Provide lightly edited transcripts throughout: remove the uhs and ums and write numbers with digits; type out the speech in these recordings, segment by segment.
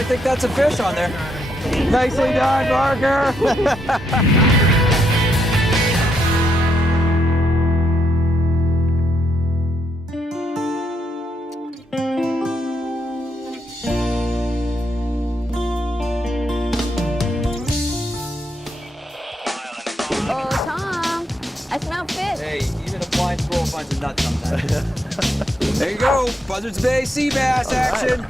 I think that's a fish on there. Nicely done, Parker. Hey, even a blind squirrel finds a nut sometimes. There you go, Buzzards Bay sea bass action.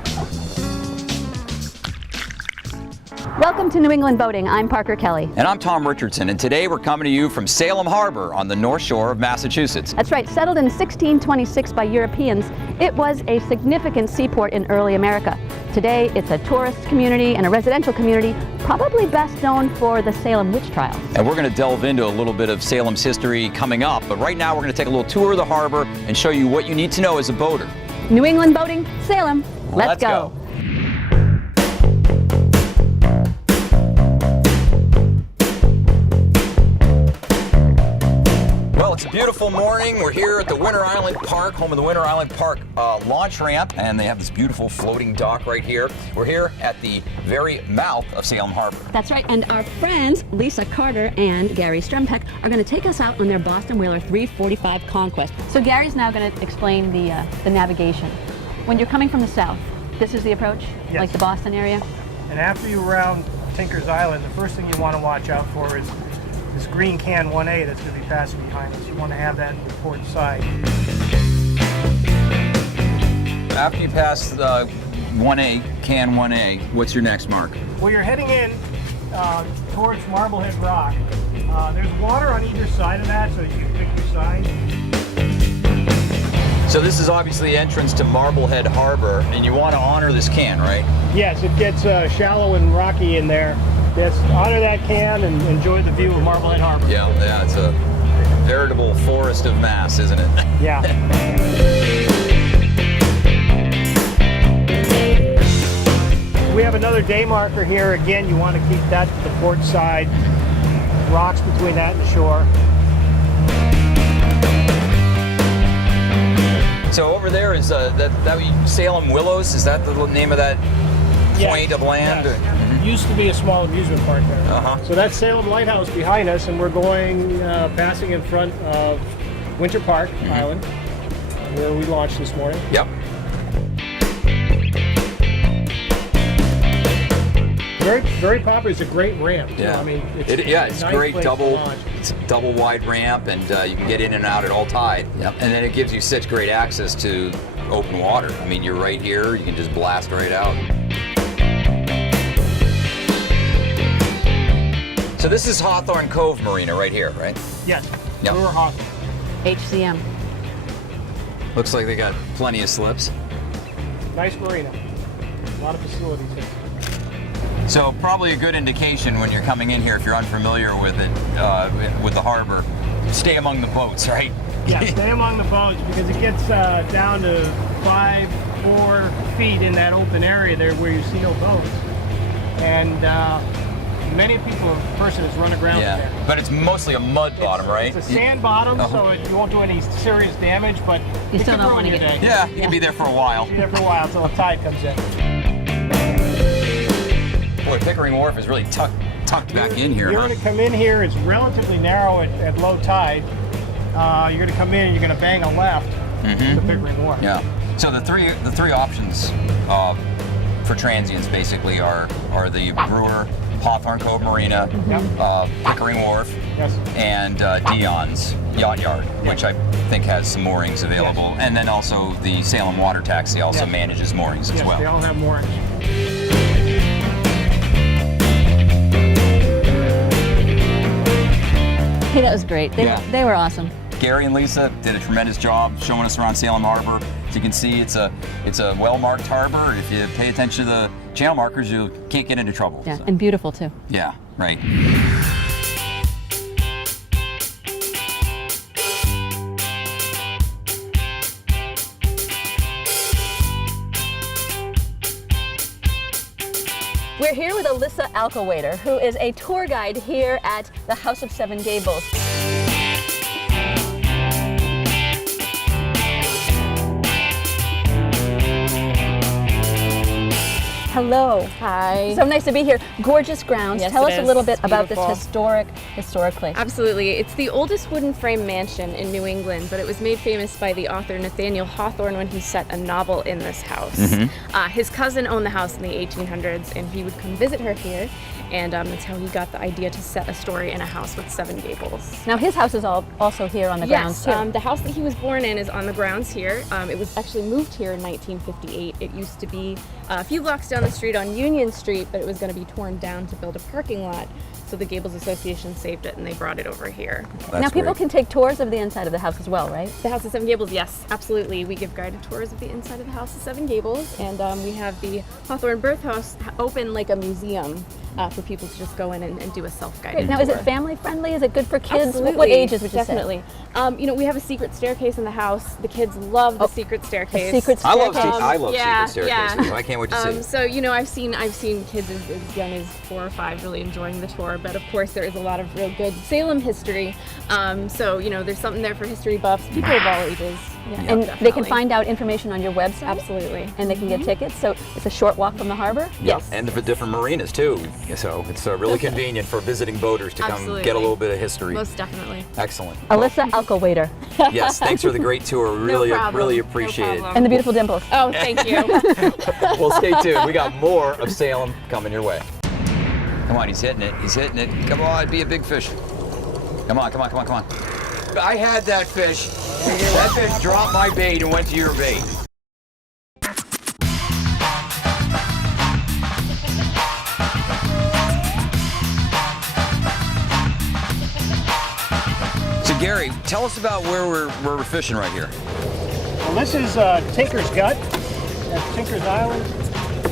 Welcome to New England Boating. I'm Parker Kelly. And I'm Tom Richardson, and today we're coming to you from Salem Harbor on the North Shore of Massachusetts. That's right, settled in 1626 by Europeans, it was a significant seaport in early America. Today, it's a tourist community and a residential community, probably best known for the Salem witch trials. And we're going to delve into a little bit of Salem's history coming up, but right now we're going to take a little tour of the harbor and show you what you need to know as a boater. New England Boating, Salem, let's go. Well, it's a beautiful morning. We're here at the Winter Island Park, home of the Winter Island Park launch ramp, and they have this beautiful floating dock right here. We're here at the very mouth of Salem Harbor. That's right, and our friends Lisa Carter and Gary Strumpeck are going to take us out on their Boston Whaler 345 Conquest. So Gary's now going to explain the navigation. When you're coming from the south, this is the approach, yes, like the Boston area? And after you round Tinker's Island, the first thing you want to watch out for is this green can 1A that's going to be passing behind us. You want to have that in the port side. After you pass the 1A, can 1A, what's your next mark? Well, you're heading in towards Marblehead Rock. There's water on either side of that, so you can pick your side. So this is obviously the entrance to Marblehead Harbor, and you want to honor this can, right? Yes, it gets shallow and rocky in there. Just honor that can and enjoy the view of Marblehead Harbor. Yeah, it's a veritable forest of mass, isn't it? Yeah. We have another day marker here. Again, you want to keep that to the port side. Rocks between that and the shore. So over there is that Salem Willows. Is that the name of that point of land? Yes. Used to be a small amusement park there. Uh-huh. So that's Salem Lighthouse behind us, and we're going passing in front of Winter Park Island, where we launched this morning. Yep. Very, very popular. It's a great ramp. Yeah. So, I mean, it's it's nice great place to launch. It's a double wide ramp, and you can get in and out at all tide. Yep. And then it gives you such great access to open water. I mean, you're right here. You can just blast right out. So this is Hawthorne Cove Marina right here, right? Yes. Yep. Brewer Hawthorne. HCM. Looks like they got plenty of slips. Nice marina. A lot of facilities here. So probably a good indication when you're coming in here, if you're unfamiliar with it, with the harbor, stay among the boats, right? Yeah, stay among the boats because it gets down to 4 feet in that open area there where you see no boats. And many people, a person has run aground in there. But it's mostly a mud bottom, right? It's a sand bottom, so you won't do any serious damage, but You it still could don't ruin want to your get day. Yeah, you can be there for a while. Be there for a while until the tide comes in. Boy, Pickering Wharf is really tucked back in here. You're going to come in here. It's relatively narrow at low tide. You're going to come in and you're going to bang a left to Pickering Wharf. Yeah. So the three options for transients basically are the Brewer, Hawthorne Cove Marina, Pickering Wharf, and Dion's Yacht Yard, which I think has some moorings available. And then also the Salem Water Taxi also manages moorings as well. They all have moorings. Hey, that was great. They were awesome. Gary and Lisa did a tremendous job showing us around Salem Harbor. As you can see, it's a well-marked harbor. If you pay attention to the channel markers, you can't get into trouble. Yeah, so. and beautiful too. Yeah, right. We're here with Alyssa Alcowader, who is a tour guide here at the House of Seven Gables. Hello. Hi. So nice to be here. Gorgeous grounds. Yes, Tell it us a is. little bit It's about this beautiful. historic place. Absolutely. It's the oldest wooden frame mansion in New England, but it was made famous by the author Nathaniel Hawthorne when he set a novel in this house. His cousin owned the house in the 1800s, and he would come visit her here, and that's how he got the idea to set a story in a house with 7 gables. Now his house is also here on the grounds Yes, too. the house that he was born in is on the grounds here. It was actually moved here in 1958. It used to be a few blocks down the street on Union Street, but it was going to be torn down to build a parking lot. So the Gables Association saved it and they brought it over here. Now people can take tours of the inside of the house as well, right? The House of Seven Gables, yes, absolutely. We give guided tours of the inside of the House of Seven Gables, and we have the Hawthorne Birth House open like a museum for people to just go in and do a self-guided Now tour. is it family friendly? Is it good for kids? Absolutely. What ages would you Definitely. We have a secret staircase in the house. The kids love the secret staircase. A secret I staircase. love yeah, secret staircases. So I can't wait to see. So I've seen kids as young as 4 or 5 really enjoying the tour, but of course there is a lot of real good Salem history. There's something there for history buffs, people of all ages. Yeah, And they definitely. can find out information on your website? Absolutely. And they can get tickets, so it's a short walk from the harbor? Yes. And for different marinas too. So it's really convenient for visiting boaters to come Absolutely. get a little bit of history. Most definitely. Excellent. Alyssa Alcowaiter. Yes, thanks for the great tour. We really, problem. really No appreciate problem. And the beautiful dimples. Oh, thank you. it. Well, stay tuned. We got more of Salem coming your way. Come on, he's hitting it. He's hitting it. Come on, be a big fish. Come on, come on, come on, come on. I had that fish. That fish dropped my bait and went to your bait. So Gary, tell us about where we're fishing right here. Well, this is Tinker's Gut. That's Tinker's Island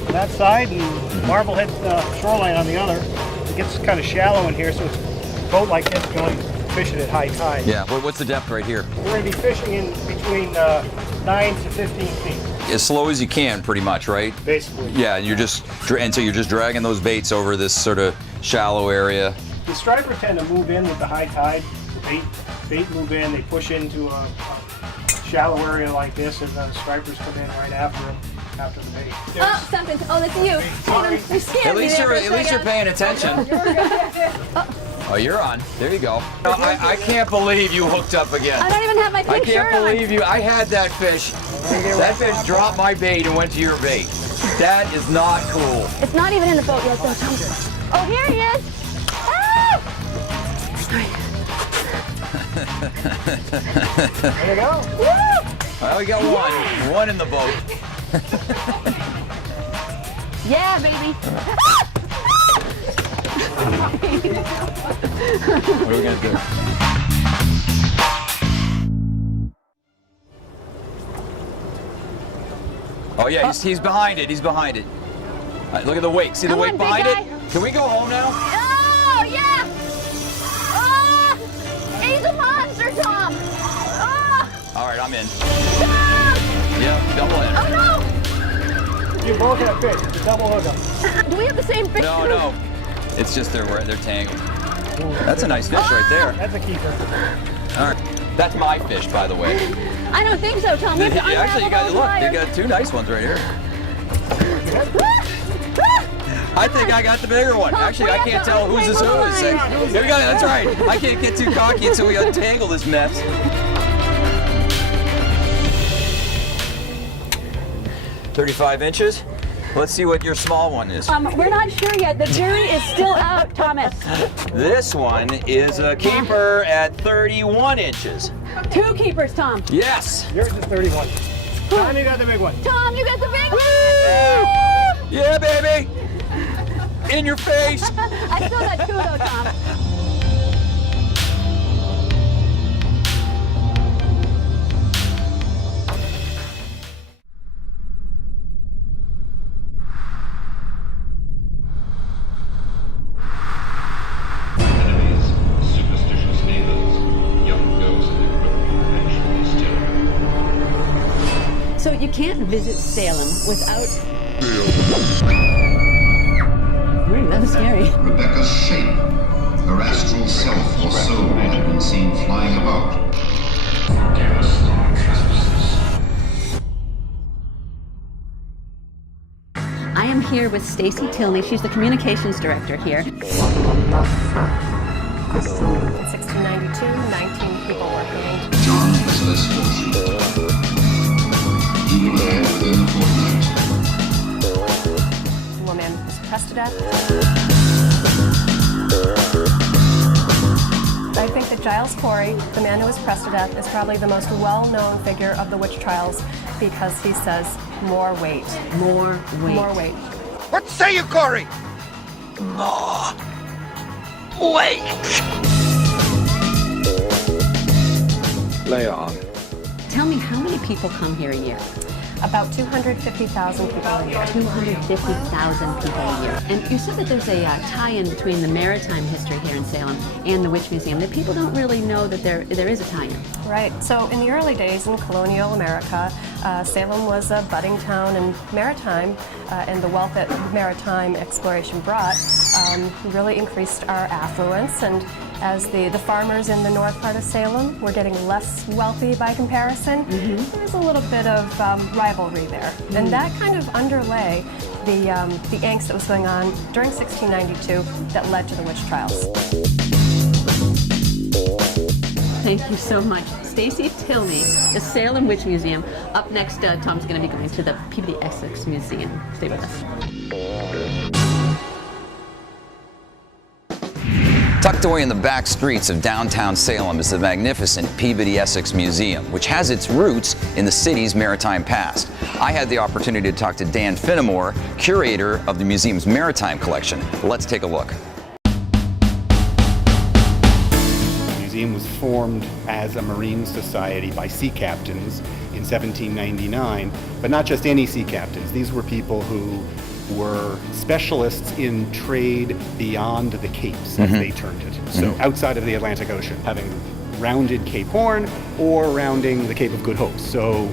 on that side and Marblehead shoreline on the other. It gets kind of shallow in here, so it's a boat like this can only fish it at high tide. Yeah, what's the depth right here? We're going to be fishing in between 9 to 15 feet, As slow as you can, pretty much, right? basically. Yeah, and so you're just dragging those baits over this sort of shallow area. The stripers tend to move in with the high tide. The bait move in, they push into a shallow area like this, and the stripers come in right after them, after the bait. Oh, something. Oh, that's you. Sorry. You scared At me least there for a you're second. paying attention. Oh, you're on. There you go. I can't believe you hooked up again. I don't even have my I pink can't shirt on. believe you. I had that fish. That fish dropped my bait and went to your bait. That is not cool. It's not even in the boat yet. So oh, here he is. Ah! There you go. Woo! Well, we got one in the boat. Yeah, baby. What are we gonna do? Oh yeah, he's behind it. He's behind it. All right, look at the wake. See the Come wake on, big behind guy. it? Can we go home now? Oh, yeah. Oh, he's a monster, Tom. Oh, All right, I'm in. Tom. Yep, double in. Oh, You both have fish. It's a double hookup. no. Do we have the same fish? No. It's just they're tangled. That's a nice fish right there. That's a keeper. All right. That's my fish, by the way. I don't think so, Tom. We have to Actually, you got unravel those wires. you got 2 nice ones right here. I think I got the bigger one. Actually, I can't tell whose is whose. There we go. That's right. I can't get too cocky until we untangle this mess. "35 inches. Let's see what your small one is. We're not sure yet. The jury is still out, Thomas. This one is a keeper at 31 inches. 2 keepers, Tom. Yes. Yours is 31. Tom, you got the big one. Tom, you got the big one. Yeah, baby. In your face. I still got 2 though, Tom. Superstitious neighbors, young girls in their eventually still. So you can't visit Salem without... That was scary. Rebecca's shape, her astral self or soul, had been seen flying about. Forgive us our trespasses. I am here with Stacy Tilney. She's the communications director here. In 1692, 19 people were hanged. John was less fortunate. He would have had within a fortnight. A woman was pressed to death. I think that Giles Corey, the man who was pressed to death, is probably the most well-known figure of the witch trials because he says, more weight. More weight. More weight. What say you, Corey? More weight. Lay on. Tell me, how many people come here a year? About 250,000 people a year. 250,000 people a year. And you said that there's a tie-in between the maritime history here in Salem and the Witch Museum, that people don't really know that there is a tie-in. Right. So in the early days in colonial America, Salem was a budding town and maritime, and the wealth that maritime exploration brought really increased our affluence. And as the farmers in the north part of Salem were getting less wealthy by comparison, there was a little bit of rivalry there. And that kind of underlay the angst that was going on during 1692 that led to the witch trials. Thank you so much. Stacy Tilney, the Salem Witch Museum. Up next, Tom's going to be going to the Peabody Essex Museum. Stay with us. Tucked away in the back streets of downtown Salem is the magnificent Peabody Essex Museum, which has its roots in the city's maritime past. I had the opportunity to talk to Dan Finnemore, curator of the museum's maritime collection. Let's take a look. The museum was formed as a marine society by sea captains in 1799, but not just any sea captains. These were people who were specialists in trade beyond the Capes, as they termed it. So outside of the Atlantic Ocean, having rounded Cape Horn or rounding the Cape of Good Hope. So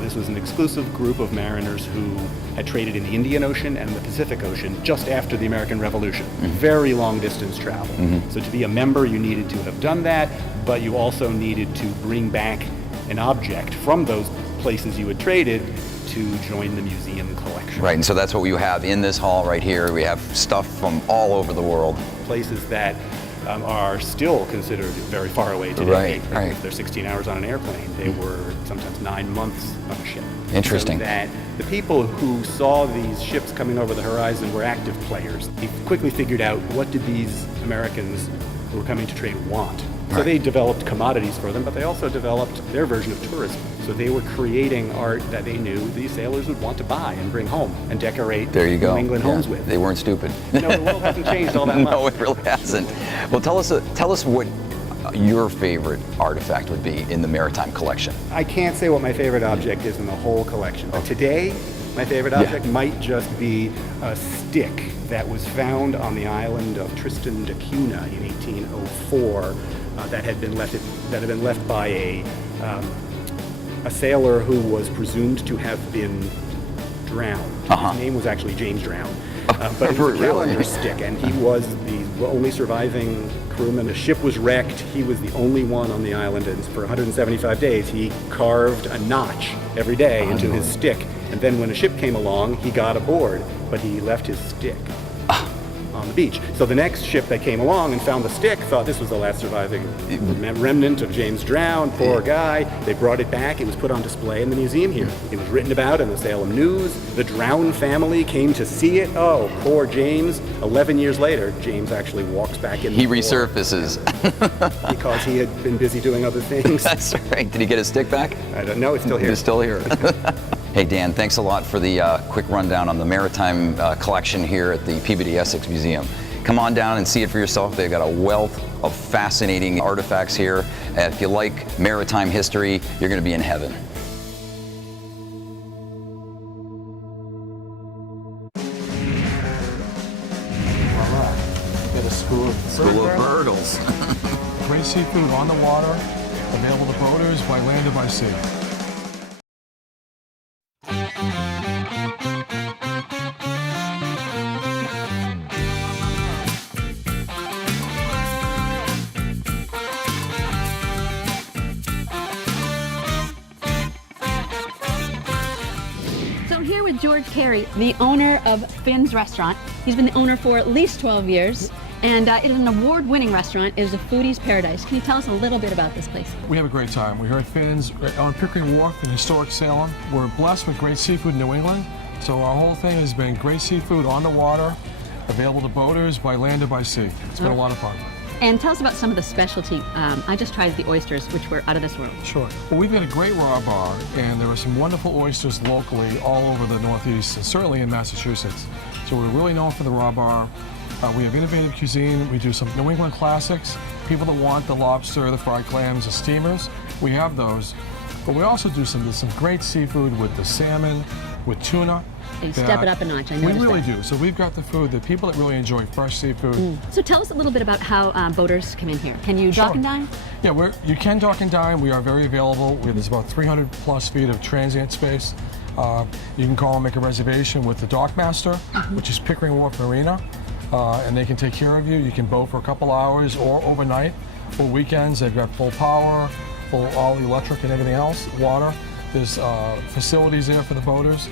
this was an exclusive group of mariners who had traded in the Indian Ocean and the Pacific Ocean just after the American Revolution. Very long distance travel. So to be a member, you needed to have done that, but you also needed to bring back an object from those places you had traded to join the museum collection. Right, and so that's what you have in this hall right here. We have stuff from all over the world. Places that are still considered very far away today. Right, right. They're 16 hours on an airplane. They were sometimes 9 months on a ship. Interesting. So that the people who saw these ships coming over the horizon were active players. They quickly figured out, what did these Americans who were coming to trade want? So they developed commodities for them, but they also developed their version of tourism. So they were creating art that they knew these sailors would want to buy and bring home and decorate There you go. New England homes with. They weren't stupid. No, the world hasn't changed all that much. No, it really hasn't. Well, tell us what your favorite artifact would be in the maritime collection. I can't say what my favorite object is in the whole collection, but today, my favorite object might just be a stick that was found on the island of Tristan da Cunha in 1804 that had been left by a sailor who was presumed to have been drowned. His name was actually James Drown. But it was a calendar stick, and he was the only surviving crewman. The ship was wrecked. He was the only one on the island, and for 175 days he carved a notch every day into his stick. And then when a ship came along, he got aboard, but he left his stick on the beach. So the next ship that came along and found the stick thought this was the last surviving remnant of James Drown, poor guy. They brought it back. It was put on display in the museum here. It was written about in the Salem News. The Drown family came to see it. Oh, poor James. 11 years later, James actually walks back in. He resurfaces. Because he had been busy doing other things. That's right. Did he get his stick back? I don't know. It's still here. It's still here. Hey, Dan, thanks a lot for the quick rundown on the maritime collection here at the Peabody Essex Museum. Come on down and see it for yourself. They've got a wealth of fascinating artifacts here. If you like maritime history, you're going to be in heaven. Voila. Get a school of Birdles. Great seafood on the water, available to boaters by land or by sea. George Carey, the owner of Finn's Restaurant. He's been the owner for at least 12 years. And it is an award-winning restaurant. It is a foodie's paradise. Can you tell us a little bit about this place? We have a great time. We're here at Finn's on Pickering Wharf in historic Salem. We're blessed with great seafood in New England. So our whole thing has been great seafood on the water, available to boaters by land or by sea. It's been a lot of fun. And tell us about some of the specialty. I just tried the oysters, which were out of this world. Sure. Well, we've got a great raw bar, and there are some wonderful oysters locally all over the Northeast, and certainly in Massachusetts. So we're really known for the raw bar. We have innovative cuisine. We do some New England classics. People that want the lobster, the fried clams, the steamers, we have those. But we also do some great seafood with the salmon, with tuna. You step it up a notch, I noticed We really that. do. So we've got the food, the people that really enjoy fresh seafood. So tell us a little bit about how boaters come in here. Can you dock and dine? Yeah, you can dock and dine. We are very available. There's about 300 plus feet of transient space. You can call and make a reservation with the dockmaster, which is Pickering Wharf Marina. And they can take care of you. You can boat for a couple hours or overnight. For weekends, they've got full power, full all electric and everything else, water. There's facilities there for the boaters.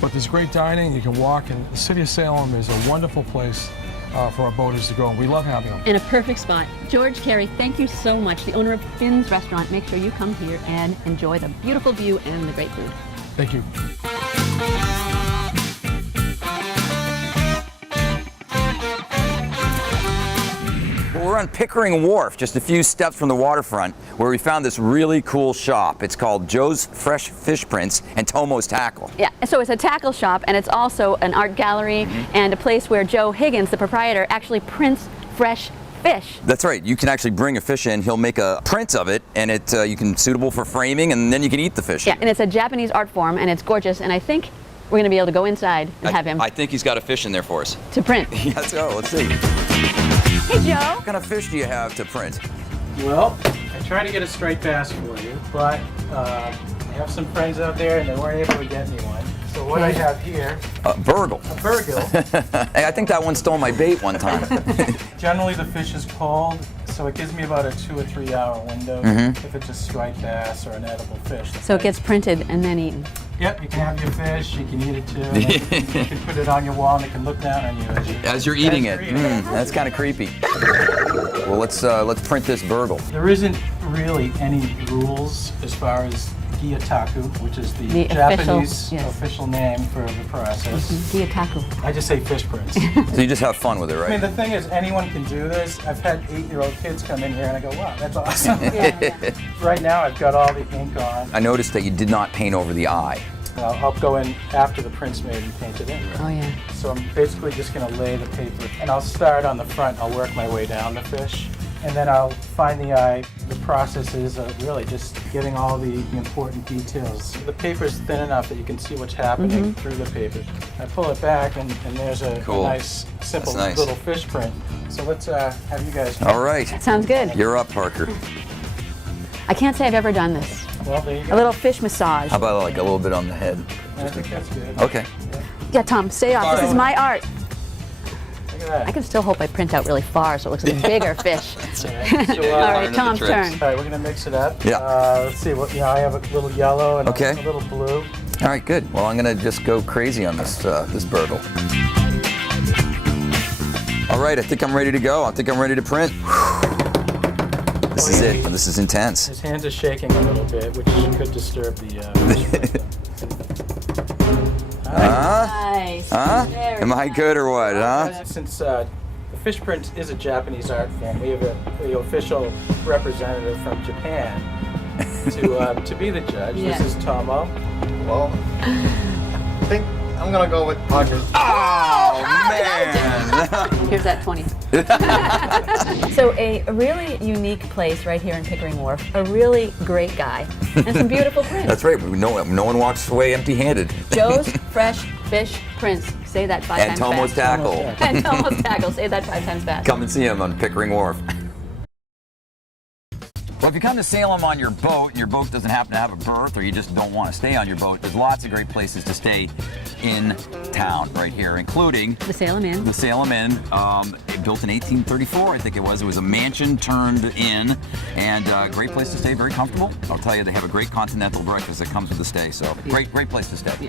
But there's great dining. You can walk, and the city of Salem is a wonderful place for our boaters to go, and we love having them. In a perfect spot. George Carey, thank you so much. The owner of Finn's Restaurant. Make sure you come here and enjoy the beautiful view and the great food. Thank you. We're on Pickering Wharf, just a few steps from the waterfront, where we found this really cool shop. It's called Joe's Fresh Fish Prints and Tomo's Tackle. Yeah, so it's a tackle shop, and it's also an art gallery and a place where Joe Higgins, the proprietor, actually prints fresh fish. That's right. You can actually bring a fish in. He'll make a print of it, and you can suitable for framing, and then you can eat the fish. Yeah, and it's a Japanese art form, and it's gorgeous. And I think we're going to be able to go inside and have him I think he's got a fish in there for us. to print. Yeah, let's go. Let's see. Hey, Joe. What kind of fish do you have to print? Well, I tried to get a striped bass for you, but I have some friends out there and they weren't able to get me one. So what I have here, Burgle. a Virgil. Hey, I think that one stole my bait one time. Generally the fish is cold, so it gives me about a 2 or 3 hour window if it's a striped bass or an edible fish. So it gets printed and then eaten. Yep, you can have your fish, you can eat it too. You can put it on your wall and it can look down on you As you're eating it. That's kind of creepy. Well, let's print this Burgle. There isn't really any rules as far as Gyataku, which is the Japanese official name for the process. Gyataku. I just say fish prints. So you just have fun with it, right? I mean, the thing is, anyone can do this. I've had 8-year-old kids come in here and I go, wow, that's awesome. Right now, I've got all the ink on. I noticed that you did not paint over the eye. I'll go in after the print's made and paint it in. Oh, yeah. So I'm basically just going to lay the paper, and I'll start on the front. I'll work my way down the fish, and then I'll find the eye. The process is really just getting all the important details. The paper's thin enough that you can see what's happening through the paper. I pull it back, and there's a nice, simple little fish print. So let's have you guys. All right. Sounds good. You're up, Parker. I can't say I've ever done this. Well, there you go. A little fish massage. How about like a little bit on the head? I think that's good. Okay. Yeah, Tom, stay off. This is my art. Look at that. I can still hope I print out really far so it looks like a bigger fish. So, All right, Tom's turn. All right, we're gonna mix it up. Yeah. Let's see. I have a little yellow and Okay. a little blue. All right, good. Well, I'm gonna just go crazy on this Burgle. All right, I think I'm ready to go. I think I'm ready to print. This is it. This is intense. His hands are shaking a little bit, which could disturb the Nice. Huh? Very Am I good or what, huh? Since the fish print is a Japanese art form, we have the official representative from Japan to be the judge. Yeah. This is Tomo. Well, I think I'm gonna go with Parker. Oh, man! Here's that 20. So a really unique place right here in Pickering Wharf. A really great guy. And some beautiful prints. That's right. No one walks away empty-handed. Joe's Fresh Fish Prints. Say that 5 And times Tomo's fast. Tackle. And Tomo's Tackle. Say that 5 times fast. Come and see him on Pickering Wharf. Well, if you come to Salem on your boat and your boat doesn't happen to have a berth, or you just don't want to stay on your boat, there's lots of great places to stay in town right here, including The Salem Inn. the Salem Inn, built in 1834, I think it was. It was a mansion turned inn, and great place to stay, very comfortable. I'll tell you, they have a great continental breakfast that comes with the stay, so great place to stay.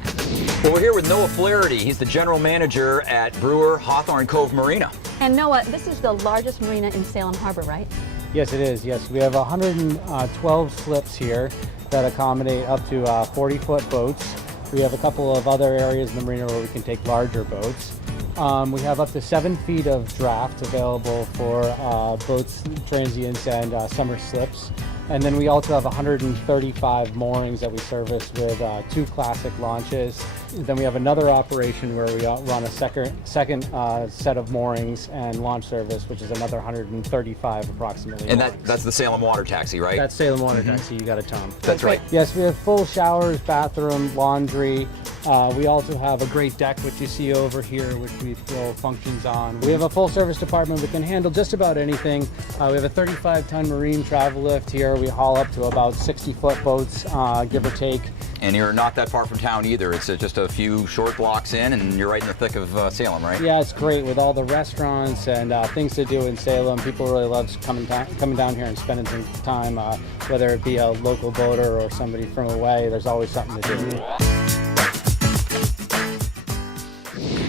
Well, we're here with Noah Flaherty. He's the general manager at Brewer Hawthorne Cove Marina. And Noah, this is the largest marina in Salem Harbor, right? Yes, it is. Yes, we have 112 slips here that accommodate up to 40-foot boats. We have a couple of other areas in the marina where we can take larger boats. We have up to 7 feet of draft available for boats, transients, and summer slips. And then we also have 135 moorings that we service with 2 classic launches. Then we have another operation where we run a second set of moorings and launch service, which is another 135 approximately. And that's the Salem Water Taxi, right? That's Salem Water Taxi. You got it, Tom. That's right. Yes, we have full showers, bathroom, laundry. We also have a great deck, which you see over here, which we throw functions on. We have a full service department. We can handle just about anything. We have a 35-ton marine travel lift here. We haul up to about 60-foot boats, give or take. And you're not that far from town either. It's just a few short blocks in, and you're right in the thick of Salem, right? Yeah, it's great with all the restaurants and things to do in Salem. People really love coming down here and spending some time, whether it be a local boater or somebody from away. There's always something to do.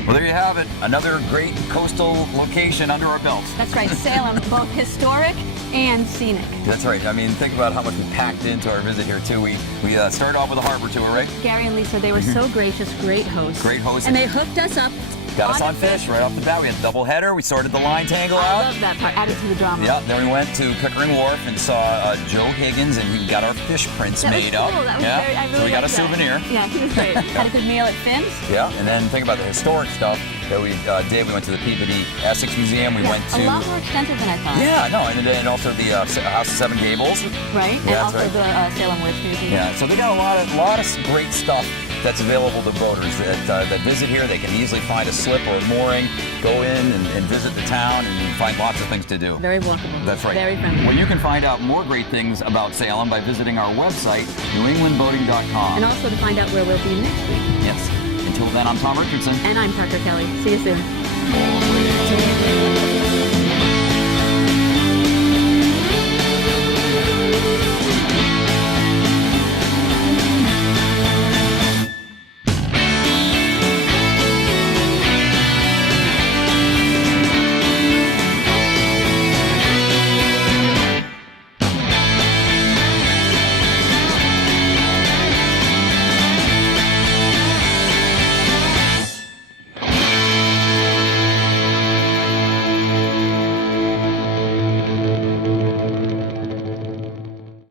Well, there you have it. Another great coastal location under our belts. That's right, Salem, both historic and scenic. That's right. I mean, think about how much we packed into our visit here, too. We started off with a harbor tour, right? Gary and Lisa, they were so gracious, great hosts. Great hosts. And they hooked us up. Got us on fish right off the bat. We had a double header. We sorted the line tangle out. I love that part. Added to the drama. Yeah, then we went to Pickering Wharf and saw Joe Higgins, and he got our fish prints made up. That was very, I really so we got a liked souvenir. That. Yeah, he was great. Had a good meal at Finn's. Yeah, and then think about the historic stuff that we did. We went to the Peabody Essex Museum. We went to a lot more extensive than I thought. Yeah, no, and also the House of 7 Gables. Right, and also the Salem Witch Museum. Yeah, so they got a lot of great stuff that's available to boaters that visit here. They can easily find a slip or a mooring, go in and visit the town and find lots of things to do. Very welcoming. That's right. Very friendly. Well, you can find out more great things about Salem by visiting our website, newenglandboating.com. And also to find out where we'll be next week. Yes. Until then, I'm Tom Richardson. And I'm Parker Kelly. See you soon.